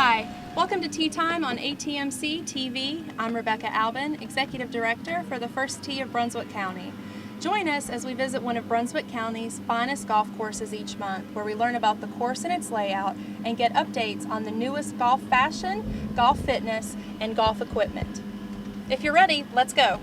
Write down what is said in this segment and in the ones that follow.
Hi, welcome to Tea Time on ATMC TV. I'm Rebecca Albin, Executive Director for the First Tee of Brunswick County. Join us as we visit one of Brunswick County's finest golf courses each month, where we learn about the course and its layout and get updates on the newest golf fashion, golf fitness, and golf equipment. If you're ready, let's go.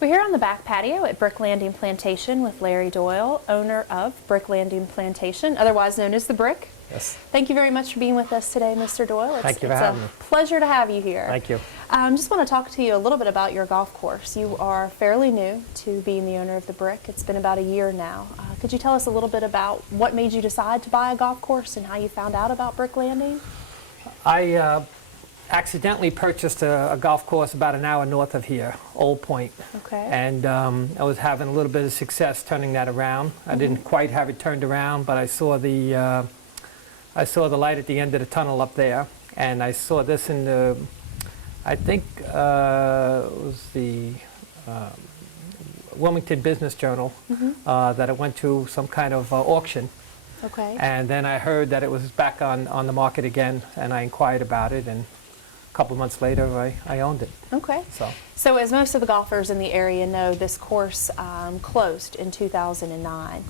We're here on the back patio at Bricklanding Plantation with Larry Doyle, owner of Bricklanding Plantation, otherwise known as The Brick. Yes. Thank you very much for being with us today, Mr. Doyle. Thank you for having me. It's a pleasure to have you here. Thank you. Just want to talk to you a little bit about your golf course. You are fairly new to being the owner of The Brick. It's been about a year now. Could you tell us a little bit about what made you decide to buy a golf course and how you found out about Bricklanding? I accidentally purchased a golf course about an hour north of here, Old Point. Okay. And I was having a little bit of success turning that around. I didn't quite have it turned around, but I saw the light at the end of the tunnel up there, and I saw this in the, I think it was the Wilmington Business Journal, that it went to some kind of auction. Okay. And then I heard that it was back on the market again, and I inquired about it, and a couple of months later I owned it. Okay. So as most of the golfers in the area know, this course closed in 2009.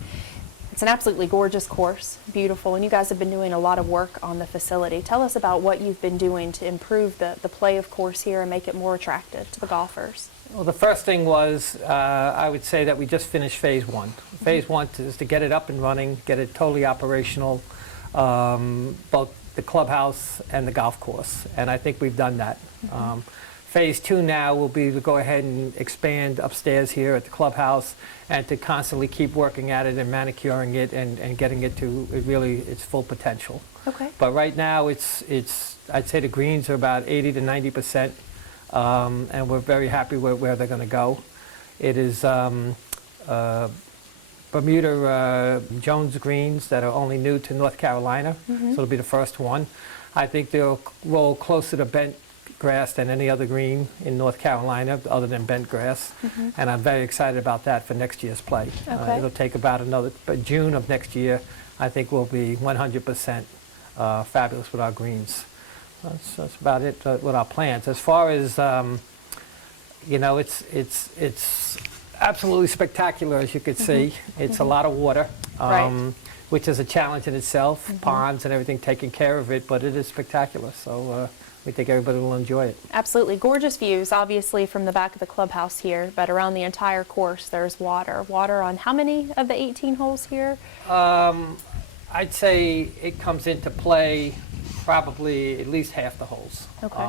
It's an absolutely gorgeous course, beautiful, and you guys have been doing a lot of work on the facility. Tell us about what you've been doing to improve the play of course here and make it more attractive to the golfers. Well, the first thing was, I would say that we just finished phase one. Phase one is to get it up and running, get it totally operational, both the clubhouse and the golf course, and I think we've done that. Phase two now will be to go ahead and expand upstairs here at the clubhouse and to constantly keep working at it and manicuring it and getting it to really its full potential. Okay. But right now I'd say the greens are about 80 to 90%. And we're very happy with where they're going to go. It is Bermuda Jones greens that are only new to North Carolina, so it'll be the first one. I think they'll roll closer to bent grass than any other green in North Carolina other than bent grass, and I'm very excited about that for next year's play. Okay. It'll take about but June of next year, I think we'll be 100% fabulous with our greens. That's about it with our plans. As far as you know, it's absolutely spectacular, as you could see. It's a lot of water, Right. which is a challenge in itself. Ponds and everything taking care of it, but it is spectacular. So we think everybody will enjoy it. Absolutely. Gorgeous views, obviously, from the back of the clubhouse here, but around the entire course there's water. Water on how many of the 18 holes here? I'd say it comes into play probably at least half the holes. Okay.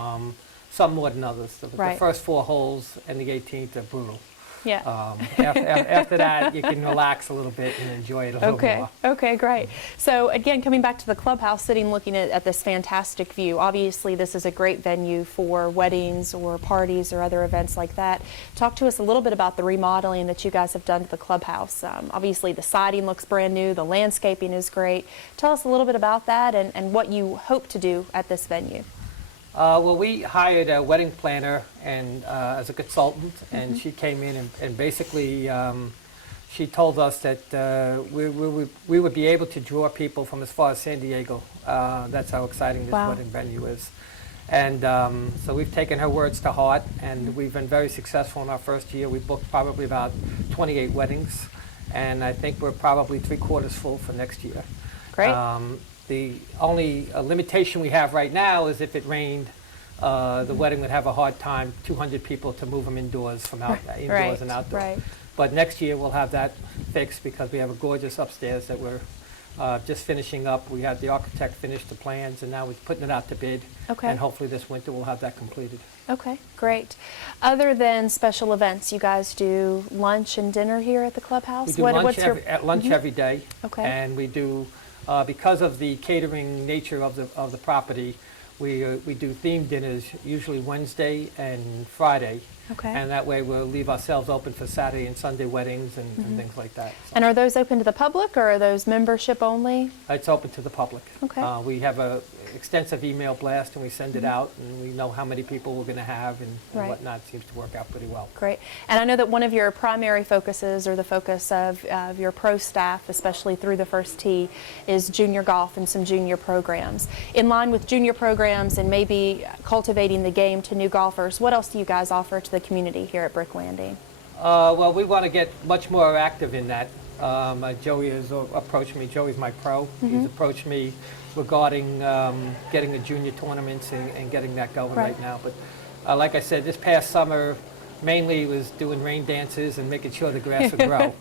Some more than others. The Right. first 4 holes and the 18th are brutal. Yeah. After that, you can relax a little bit and enjoy it a little more. Okay, great. So again, coming back to the clubhouse, sitting looking at this fantastic view, obviously this is a great venue for weddings or parties or other events like that. Talk to us a little bit about the remodeling that you guys have done to the clubhouse. Obviously the siding looks brand new, the landscaping is great. Tell us a little bit about that and what you hope to do at this venue. Well, we hired a wedding planner and as a consultant, and she came in and basically she told us that we would be able to draw people from as far as San Diego. That's how exciting this Wow. wedding venue is. And so we've taken her words to heart, and we've been very successful in our first year. We booked probably about 28 weddings, and I think we're probably 3/4 full for next year. Great. The only limitation we have right now is if it rained, the wedding would have a hard time, 200 people to move them indoors from indoors and outdoors. Right. But next year we'll have that fixed because we have a gorgeous upstairs that we're just finishing up. We had the architect finish the plans, and now we're putting it out to bid. Okay. And hopefully this winter we'll have that completed. Okay, great. Other than special events, you guys do lunch and dinner here at the clubhouse? We do lunch every day. Okay. And we do, because of the catering nature of the property, we do themed dinners usually Wednesday and Friday. Okay. And that way we'll leave ourselves open for Saturday and Sunday weddings and things like that. So And are those open to the public, or are those membership only? it's open to the public. Okay. We have a extensive email blast, and we send it out, and we know how many people we're going to have and Right. whatnot. It seems to work out pretty well. Great. And I know that one of your primary focuses, or the focus of your pro staff, especially through the first tee, is junior golf and some junior programs. In line with junior programs and maybe cultivating the game to new golfers, what else do you guys offer to the community here at Bricklanding? Well, we want to get much more active in that. Joey has approached me. Joey's my pro. He's approached me regarding getting the junior tournaments and getting that going Right. right now. But like I said, this past summer mainly was doing rain dances and making sure the grass would grow.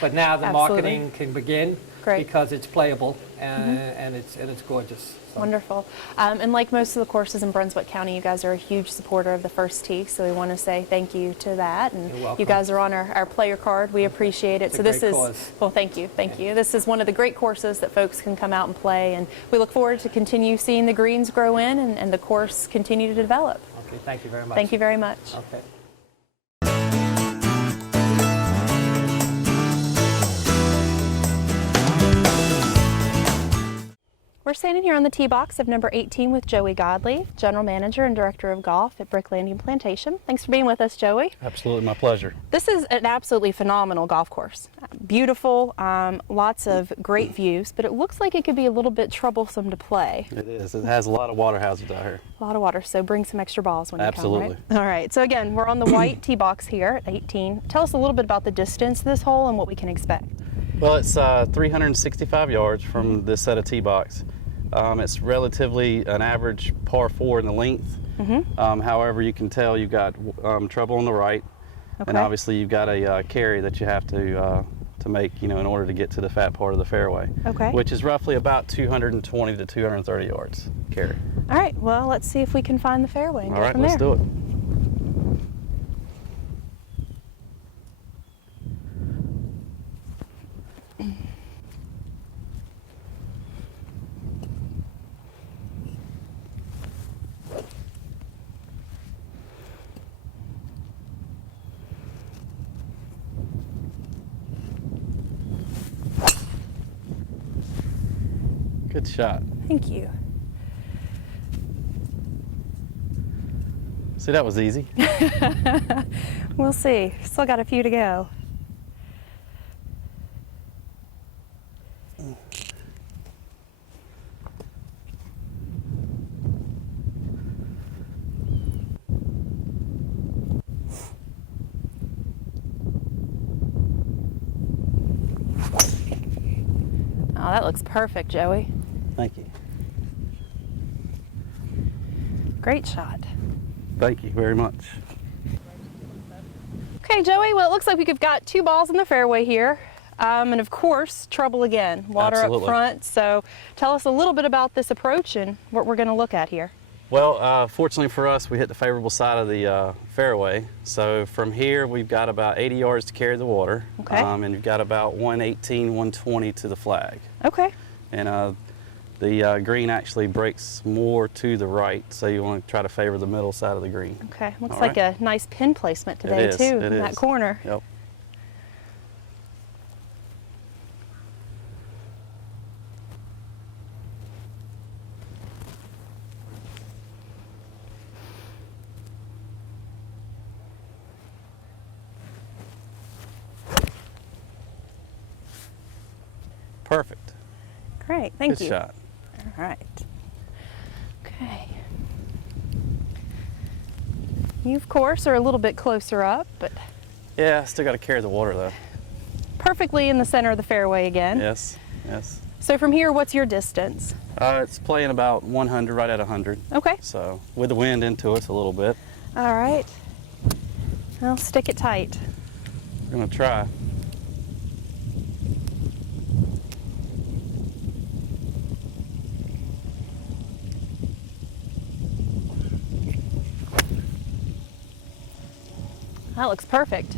But now the Absolutely. marketing can begin Great. because it's playable and it's gorgeous. So. Wonderful. And like most of the courses in Brunswick County, you guys are a huge supporter of the first tee, so we want to say thank you to that. And You're welcome. you guys are on our player card. We appreciate it. It's So a this great is cause. well, thank you, thank you. This is one of the great courses that folks can come out and play, and we look forward to continue seeing the greens grow in and the course continue to develop. Okay, thank you very much. Thank you very much. Okay. We're standing here on the tee box of number 18 with Joey Godley, General Manager and Director of Golf at Bricklanding Plantation. Thanks for being with us, Joey. Absolutely, my pleasure. This is an absolutely phenomenal golf course. Beautiful, lots of great views, but it looks like it could be a little bit troublesome to play. It is. It has a lot of water hazards out here. A lot of water, so bring some extra balls when you Absolutely. come, right? All right, so again, we're on the white tee box here at 18. Tell us a little bit about the distance of this hole and what we can expect. Well, it's 365 yards from this set of tee box. It's relatively an average par 4 in the length. However, you can tell you've got trouble on the right, and Okay. obviously you've got a carry that you have to make, in order to get to the fat part of the fairway. Okay. Which is roughly about 220 to 230 yards carry. All right, well, let's see if we can find the fairway and All go right, from let's there. do it. Good shot. Thank you. See, that was easy. We'll see. Still got a few to go. Oh, that looks perfect, Joey. Thank you. Great shot. Thank you very much. Okay, Joey, well, it looks like we've got 2 balls in the fairway here. And of course, trouble again, water Absolutely. up front. So tell us a little bit about this approach and what we're going to look at here. Well, fortunately for us, we hit the favorable side of the fairway. So from here, we've got about 80 yards to carry the water. Okay. And you've got about 118, 120 to the flag. Okay. And the green actually breaks more to the right, so you want to try to favor the middle side of the green. Okay. Looks All like right. a nice pin placement today, It is, too, it in that is. corner. Yep. Perfect. Great. Thank Good you. shot. All right. Okay. You, of course, are a little bit closer up, but Yeah, still got to carry the water though. perfectly in the center of the fairway again. Yes, yes. So from here, what's your distance? It's playing about 100, right at 100. Okay. So with the wind into it a little bit, All right. Well, stick it tight. we're gonna try. That looks perfect.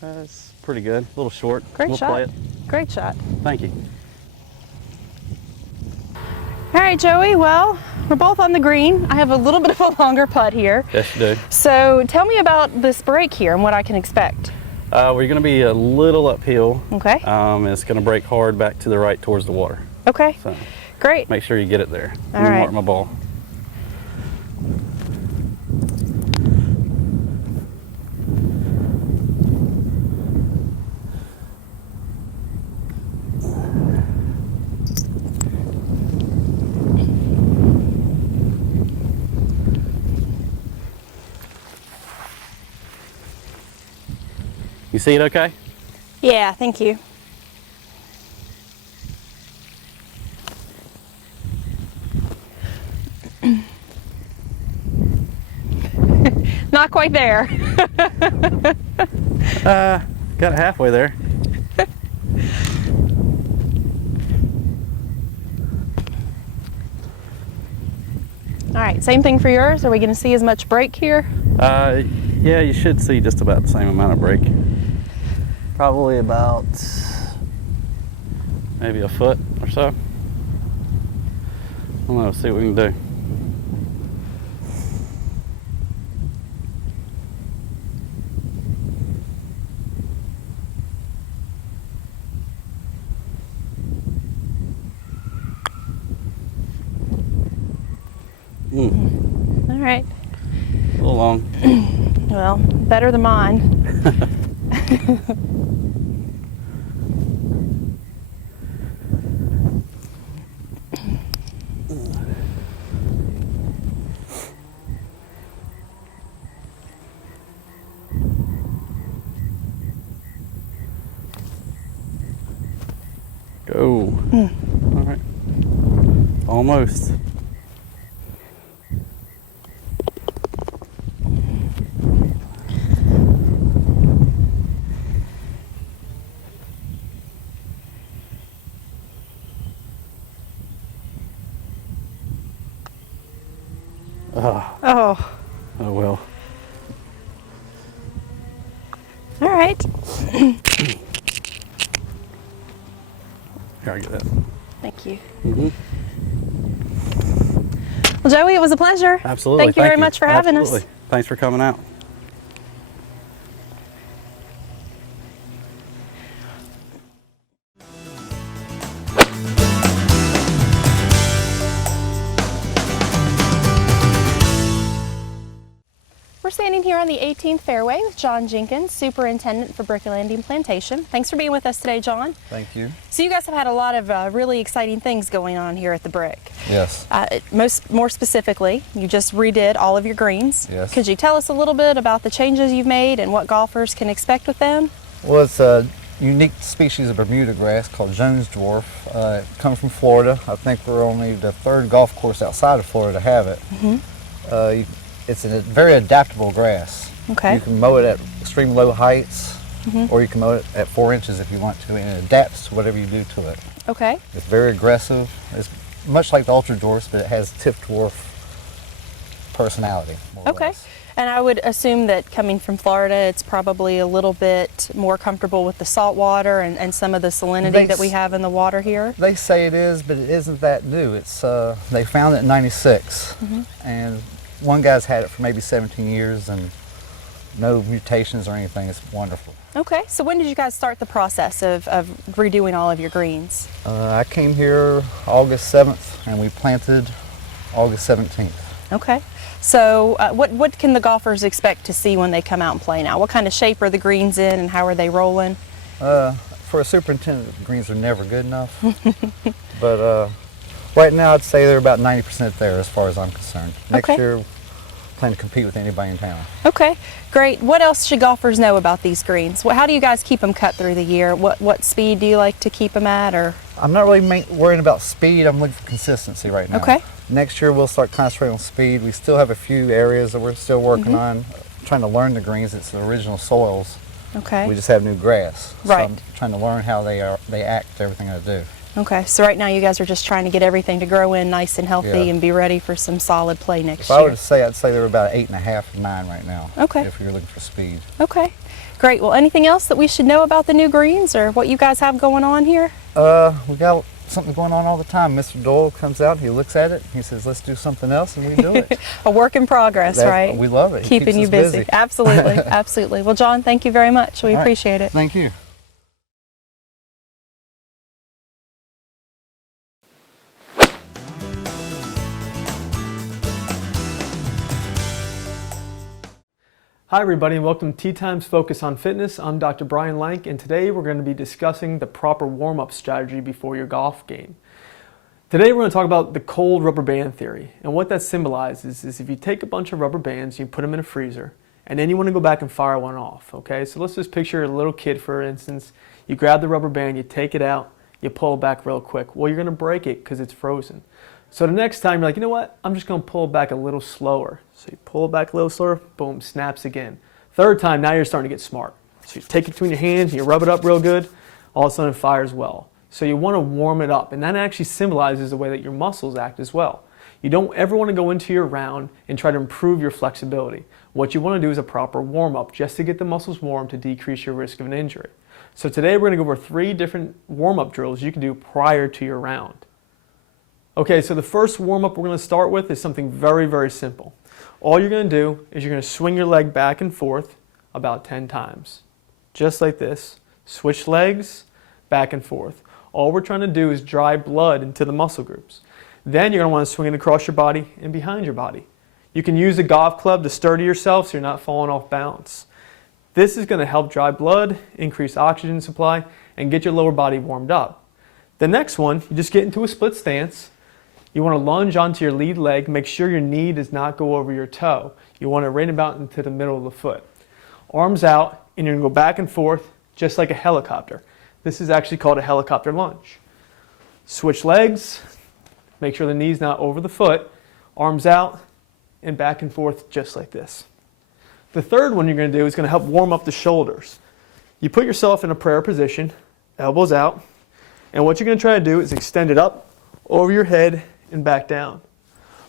That's pretty good. A little short. Great We'll shot. play it. Great shot. Thank you. All right, Joey, well, we're both on the green. I have a little bit of a longer putt here. Yes, you do. So tell me about this break here and what I can expect. We're going to be a little uphill. Okay. It's going to break hard back to the right towards the water. Okay. So Great. make sure you get it there. All Let me right. mark my ball. You see it okay? Yeah, thank you. Not quite there. Got it halfway there. All right, same thing for yours. Are we going to see as much break here? Yeah, you should see just about the same amount of break. Probably about maybe a foot or so. I don't know, see what we can do. All right. A little long. Well, better than mine. Go. All right. Almost. Oh, Oh well. all right. Here, I get that. Thank you. Mm-hmm. Well, Joey, it was a pleasure. Absolutely. Thank you very much for having us. Absolutely. Thanks for coming out. We're standing here on the 18th fairway with John Jenkins, Superintendent for Bricklanding Plantation. Thanks for being with us today, John. Thank you. So you guys have had a lot of really exciting things going on here at the Brick. Yes. More specifically, you just redid all of your greens. Yes. Could you tell us a little bit about the changes you've made and what golfers can expect with them? Well, it's a unique species of Bermuda grass called Jones dwarf. It comes from Florida. I think we're only the third golf course outside of Florida to have it. Mm-hmm. It's a very adaptable grass. Okay. You can mow it at extreme low heights, or you can mow it at 4 inches if you want to, and it adapts to whatever you do to it. Okay. It's very aggressive. It's much like the ultra dwarfs, but it has tip dwarf personality. More or Okay. less. And I would assume that coming from Florida, it's probably a little bit more comfortable with the salt water and some of the salinity that we have in the water here. They say it is, but it isn't that new. It's they found it in '96, and one guy's had it for maybe 17 years, and no mutations or anything. It's wonderful. Okay, so when did you guys start the process of redoing all of your greens? I came here August 7th, and we planted August 17th. Okay, so what can the golfers expect to see when they come out and play now? What kind of shape are the greens in, and how are they rolling? For a superintendent, the greens are never good enough, but right now I'd say they're about 90% there as far as I'm concerned. Next Okay. year, plan to compete with anybody in town. Okay, great. What else should golfers know about these greens? How do you guys keep them cut through the year? What speed do you like to keep them at? Or I'm not really worrying about speed. I'm looking for consistency right now. Okay. Next year we'll start concentrating on speed. We still have a few areas that we're still working on, trying to learn the greens. It's the original soils. okay, We just have new grass. So Right. I'm trying to learn how they act, everything I do. Okay, so right now you guys are just trying to get everything to grow in nice and healthy Yeah. and be ready for some solid play next If I were year. to say, I'd say they're about 8.5 and 9 right now. Okay. If you're looking for speed. Okay, great. Well, anything else that we should know about the new greens or what you guys have going on here? We got something going on all the time. Mr. Doyle comes out, he looks at it, he says, let's do something else, and we do it. A work in progress, right? We love it. It Keeping keeps you us busy. Absolutely, absolutely. Well, John, thank you very much. We All right. appreciate it. Thank you. Hi everybody and welcome to Tea Time's Focus on Fitness. I'm Dr. Brian Lank and today we're going to be discussing the proper warm-up strategy before your golf game. Today we're going to talk about the cold rubber band theory, and what that symbolizes is if you take a bunch of rubber bands, you put them in a freezer, and then you want to go back and fire one off, okay? So let's just picture a little kid, for instance. You grab the rubber band, you take it out, you pull it back real quick. Well, you're going to break it because it's frozen. So the next time you're like, you know what, I'm just going to pull it back a little slower. So you pull it back a little slower, boom, snaps again. Third time, now you're starting to get smart. So you take it between your hands, you rub it up real good, all of a sudden it fires well. So you want to warm it up, and that actually symbolizes the way that your muscles act as well. You don't ever want to go into your round and try to improve your flexibility. What you want to do is a proper warm-up just to get the muscles warm to decrease your risk of an injury. So today we're going to go over 3 different warm-up drills you can do prior to your round. Okay, so the first warm-up we're going to start with is something very, very simple. All you're going to do is you're going to swing your leg back and forth about 10 times. Just like this. Switch legs, back and forth. All we're trying to do is drive blood into the muscle groups. Then you're going to want to swing it across your body and behind your body. You can use a golf club to sturdy yourself so you're not falling off balance. This is going to help drive blood, increase oxygen supply, and get your lower body warmed up. The next one, you just get into a split stance. You want to lunge onto your lead leg. Make sure your knee does not go over your toe. You want it right about into the middle of the foot. Arms out, and you're going to go back and forth just like a helicopter. This is actually called a helicopter lunge. Switch legs. Make sure the knee's not over the foot. Arms out, and back and forth just like this. The third one you're going to do is going to help warm up the shoulders. You put yourself in a prayer position, elbows out, and what you're going to try to do is extend it up, over your head, and back down.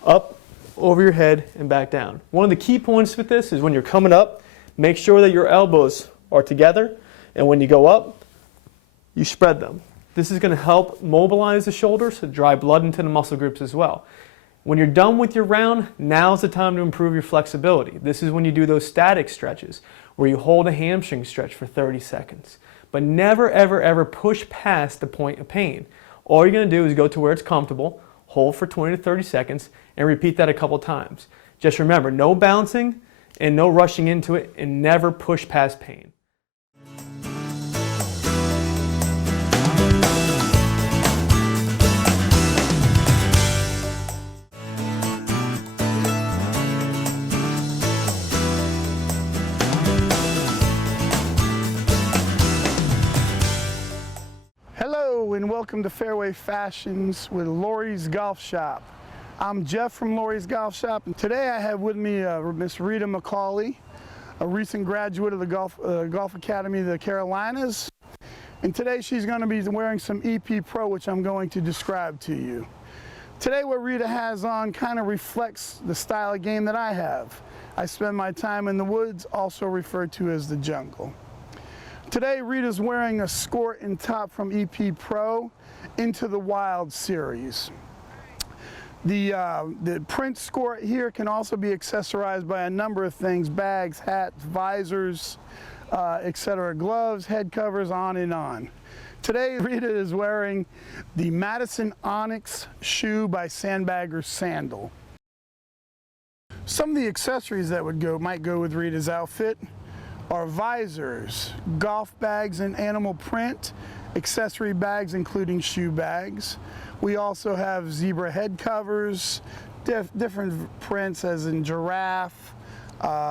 Up, over your head, and back down. One of the key points with this is when you're coming up, make sure that your elbows are together, and when you go up, you spread them. This is going to help mobilize the shoulders to drive blood into the muscle groups as well. When you're done with your round, now's the time to improve your flexibility. This is when you do those static stretches, where you hold a hamstring stretch for 30 seconds. But never, ever, ever push past the point of pain. All you're going to do is go to where it's comfortable, hold for 20 to 30 seconds, and repeat that a couple times. Just remember, no bouncing and no rushing into it, and never push past pain. Hello and welcome to Fairway Fashions with Lori's Golf Shop. I'm Jeff from Lori's Golf Shop, and today I have with me Miss Rita McCauley, a recent graduate of the Golf Academy of the Carolinas. And today she's going to be wearing some EP Pro, which I'm going to describe to you. Today what Rita has on kind of reflects the style of game that I have. I spend my time in the woods, also referred to as the jungle. Today, Rita's wearing a skort and top from EP Pro Into the Wild series. The print skort here can also be accessorized by a number of things: bags, hats, visors, etc., gloves, head covers, on and on. Today, Rita is wearing the Madison Onyx shoe by Sandbagger Sandal. Some of the accessories that might go with Rita's outfit are visors, golf bags in animal print, accessory bags including shoe bags. We also have zebra head covers, different prints as in giraffe.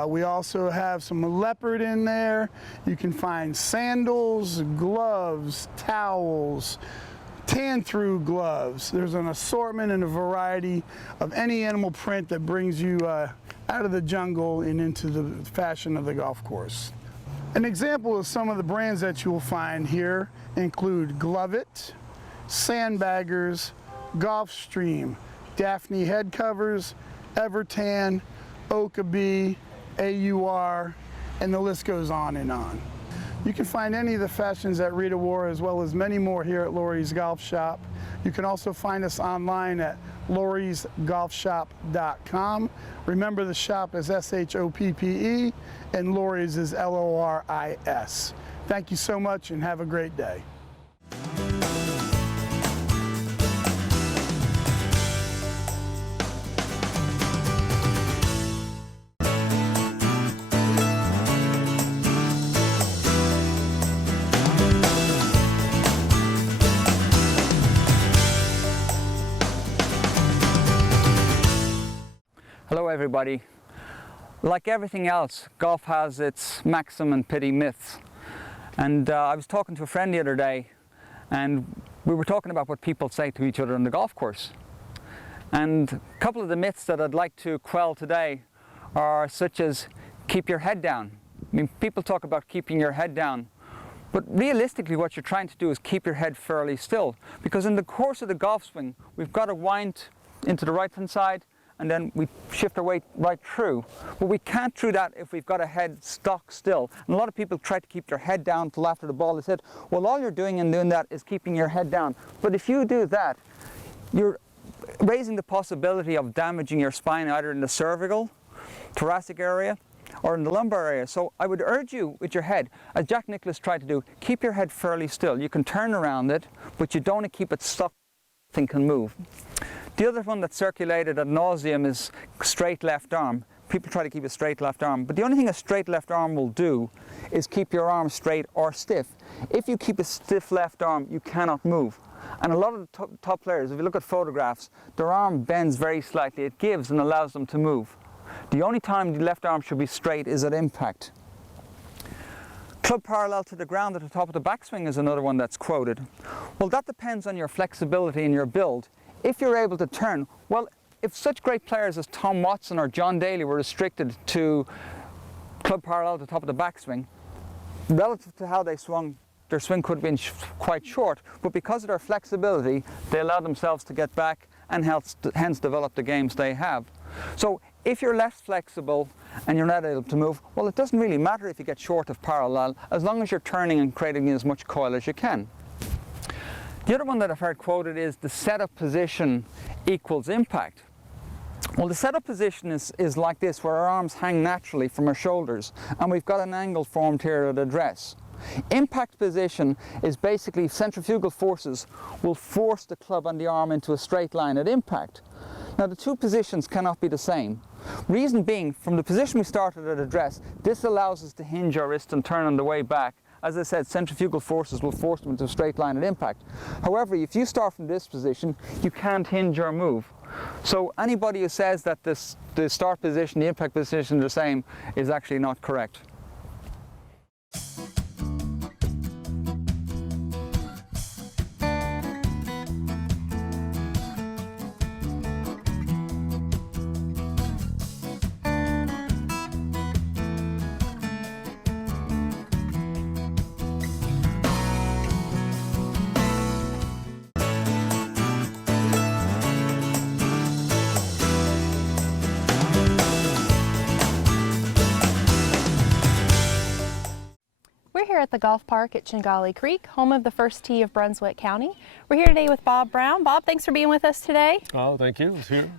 We also have some leopard in there. You can find sandals, gloves, towels, tan-through gloves. There's an assortment and a variety of any animal print that brings you out of the jungle and into the fashion of the golf course. An example of some of the brands that you will find here include Glove It, Sandbaggers, Gulfstream, Daphne head covers, Evertan, Okabee, AUR, and the list goes on and on. You can find any of the fashions that Rita wore as well as many more here at Lori's Golf Shop. You can also find us online at lorisgolfshop.com. Remember, the shop is SHOPPE and Lori's is LORIS. Thank you so much and have a great day. Hello everybody. Like everything else, golf has its maxim and pity myths. And I was talking to a friend the other day and we were talking about what people say to each other on the golf course. And a couple of the myths that I'd like to quell today are such as keep your head down. I mean, people talk about keeping your head down, but realistically what you're trying to do is keep your head fairly still, because in the course of the golf swing we've got to wind into the right hand side and then we shift our weight right through. But we can't do that if we've got a head stock still. And a lot of people try to keep their head down until after the ball is hit. Well, all you're doing in doing that is keeping your head down. But if you do that, you're raising the possibility of damaging your spine either in the cervical, thoracic area, or in the lumbar area. So I would urge you with your head, as Jack Nicklaus tried to do, keep your head fairly still. You can turn around it, but you don't want to keep it stuck. Nothing can move. The other one that's circulated ad nauseum is straight left arm. People try to keep a straight left arm, but the only thing a straight left arm will do is keep your arm straight or stiff. If you keep a stiff left arm, you cannot move. And a lot of the top players, if you look at photographs, their arm bends very slightly. It gives and allows them to move. The only time the left arm should be straight is at impact. Club parallel to the ground at the top of the backswing is another one that's quoted. Well, that depends on your flexibility and your build. If you're able to turn, well, if such great players as Tom Watson or John Daly were restricted to club parallel at the top of the backswing, relative to how they swung, their swing could have been quite short, but because of their flexibility, they allowed themselves to get back and hence develop the games they have. So if you're less flexible and you're not able to move, well, it doesn't really matter if you get short of parallel, as long as you're turning and creating as much coil as you can. The other one that I've heard quoted is the setup position equals impact. Well, the setup position is like this, where our arms hang naturally from our shoulders, and we've got an angle formed here at address. Impact position is basically centrifugal forces will force the club and the arm into a straight line at impact. Now, the two positions cannot be the same. Reason being, from the position we started at address, this allows us to hinge our wrist and turn on the way back. As I said, centrifugal forces will force them into a straight line at impact. However, if you start from this position, you can't hinge or move. So anybody who says that the start position, the impact position are the same is actually not correct. We're here at the golf park at Chingali Creek, home of the first tee of Brunswick County. We're here today with Bob Brown. Bob, thanks for being with us today. Oh, thank you. It's here.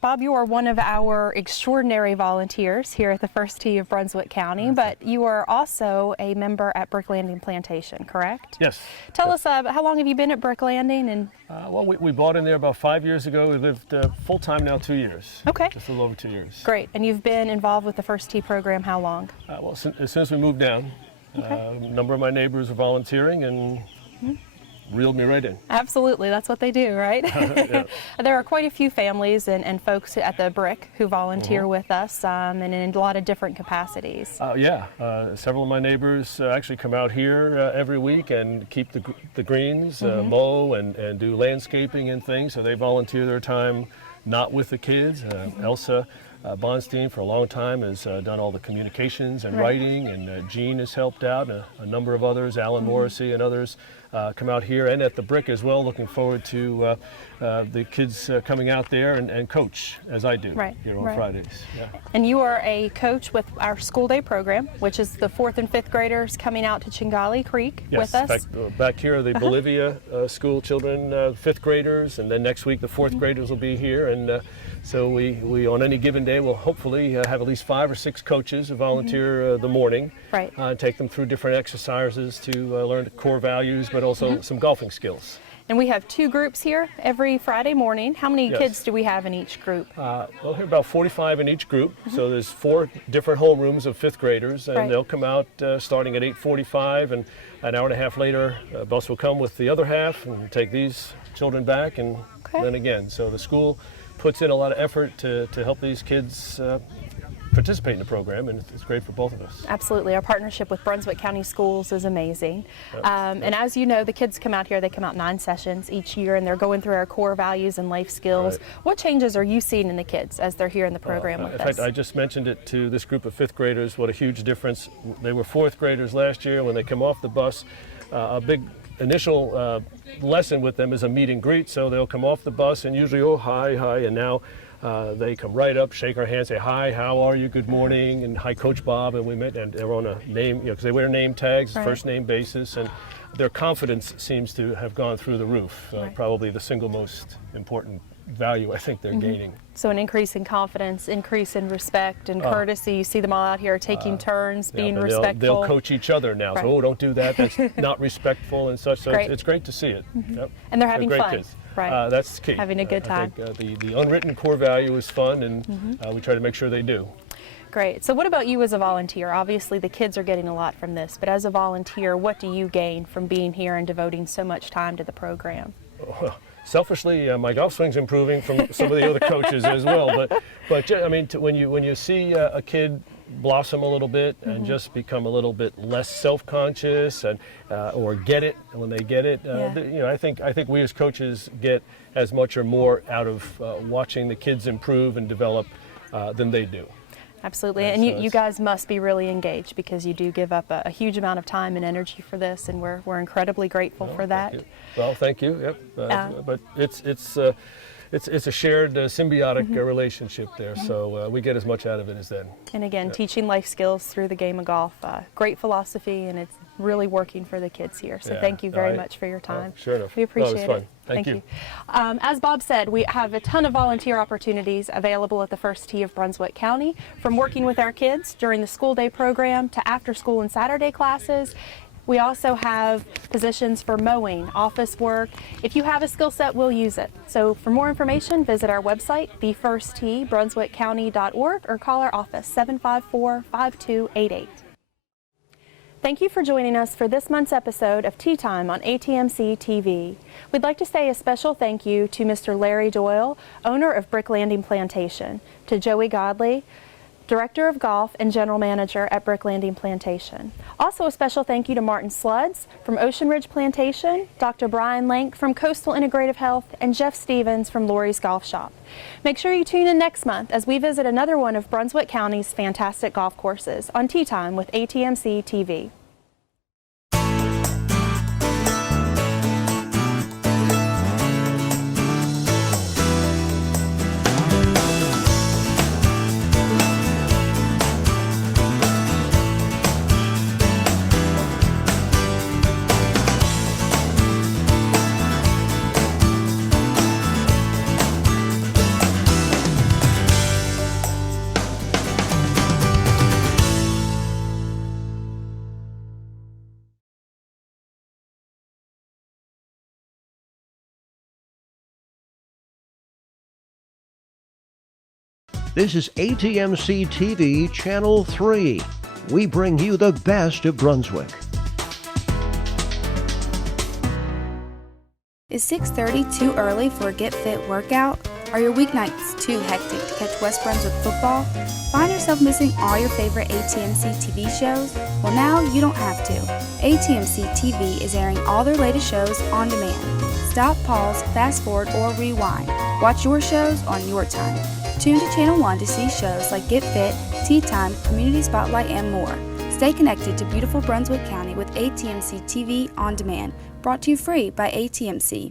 Bob, you are one of our extraordinary volunteers here at the first tee of Brunswick County, but you are also a member at Bricklanding Plantation, correct? Yes. Tell us, how long have you been at Bricklanding? And Well, we bought in there about 5 years ago. We lived full-time now 2 years. Okay. Just a little over 2 years. Great. And you've been involved with the first tee program how long? Well, as soon as we moved down, Okay. a number of my neighbors were volunteering and reeled me right in. Absolutely, that's what they do, right? Yeah. There are quite a few families and folks at the Brick who volunteer with us and in a lot of different capacities. Several of my neighbors actually come out here every week and keep the greens, mow and do landscaping and things, so they volunteer their time not with the kids. Elsa Bonstein for a long time has done all the communications and writing, and Jean has helped out, a number of others, Alan Morrissey and others. come out here and at the Brick as well. Looking forward to the kids coming out there and coach, as I do here on Fridays. Yeah. And you are a coach with our school day program, which is the 4th and 5th graders coming out to Chingali Creek with us. Yes, back here are the Bolivia school children, 5th graders, and then next week the 4th graders will be here. And so we on any given day will hopefully have at least 5 or 6 coaches who volunteer the morning. Right. Take them through different exercises to learn the core values, but also some golfing skills. And we have 2 groups here every Friday morning. How many kids do we have in each group? Well, here are about 45 in each group. So there's 4 different homerooms of 5th graders, and they'll come out starting at 8:45, and an hour and a half later, a bus will come with the other half and take these children back, and then again. So the school puts in a lot of effort to help these kids participate in the program, and it's great for both of us. Absolutely. Our partnership with Brunswick County Schools is amazing. And as you know, the kids come out here, they come out 9 sessions each year, and they're going through our core values and life skills. What changes are you seeing in the kids as they're here in the program with us? In fact, I just mentioned it to this group of 5th graders, what a huge difference. They were 4th graders last year. When they come off the bus, a big initial lesson with them is a meet and greet. So they'll come off the bus and usually, oh, hi, hi, and now they come right up, shake our hands, say, hi, how are you, good morning, and hi, Coach Bob, and we met, and they're on a name, because they wear name tags, first name basis, and their confidence seems to have gone through the roof, probably the single most important value I think they're gaining. So an increase in confidence, increase in respect and courtesy. You see them all out here taking turns, being respectful. They'll coach each other now. So, oh, don't do that. That's not respectful and such. So it's great to see it. And they're having great fun. Kids. Right. That's key. Having a good time. I think, the unwritten core value is fun, and we try to make sure they do. Great. So what about you as a volunteer? Obviously the kids are getting a lot from this, but as a volunteer, what do you gain from being here and devoting so much time to the program? Selfishly, my golf swing's improving from some of the other coaches as well. But I mean, when you see a kid blossom a little bit and just become a little bit less self-conscious and or get it when they get it, you know, I think we as coaches get as much or more out of watching the kids improve and develop than they do. Absolutely, and you guys must be really engaged because you do give up a huge amount of time and energy for this, and we're incredibly grateful for that. Thank you. Well, thank you. Yep. But it's a shared symbiotic relationship there, so we get as much out of it as them. And again, teaching life skills through the game of golf, great philosophy, and it's really working for the kids here. So thank you very much for your time. Sure enough. We appreciate it. Was fun. it. Thank you. As Bob said, we have a ton of volunteer opportunities available at the First Tee of Brunswick County, from working with our kids during the school day program to after school and Saturday classes. We also have positions for mowing, office work. If you have a skill set, we'll use it. So for more information, visit our website, thefirsttbrunswickcounty.org, or call our office, 754-5288. Thank you for joining us for this month's episode of Tea Time on ATMC TV. We'd like to say a special thank you to Mr. Larry Doyle, owner of Bricklanding Plantation, to Joey Godley, Director of Golf and General Manager at Bricklanding Plantation. Also a special thank you to Martin Sluds from Ocean Ridge Plantation, Dr. Brian Lank from Coastal Integrative Health, and Jeff Stevens from Lori's Golf Shop. Make sure you tune in next month as we visit another one of Brunswick County's fantastic golf courses on Tea Time with ATMC TV. This is ATMC TV Channel 3. We bring you the best of Brunswick. Is 6:30 too early for a Get Fit workout? Are your weeknights too hectic to catch West Brunswick football? Find yourself missing all your favorite ATMC TV shows? Well, now you don't have to. ATMC TV is airing all their latest shows on demand. Stop, pause, fast forward, or rewind. Watch your shows on your time. Tune to Channel 1 to see shows like Get Fit, Tea Time, Community Spotlight, and more. Stay connected to beautiful Brunswick County with ATMC TV on demand. brought to you free by ATMC.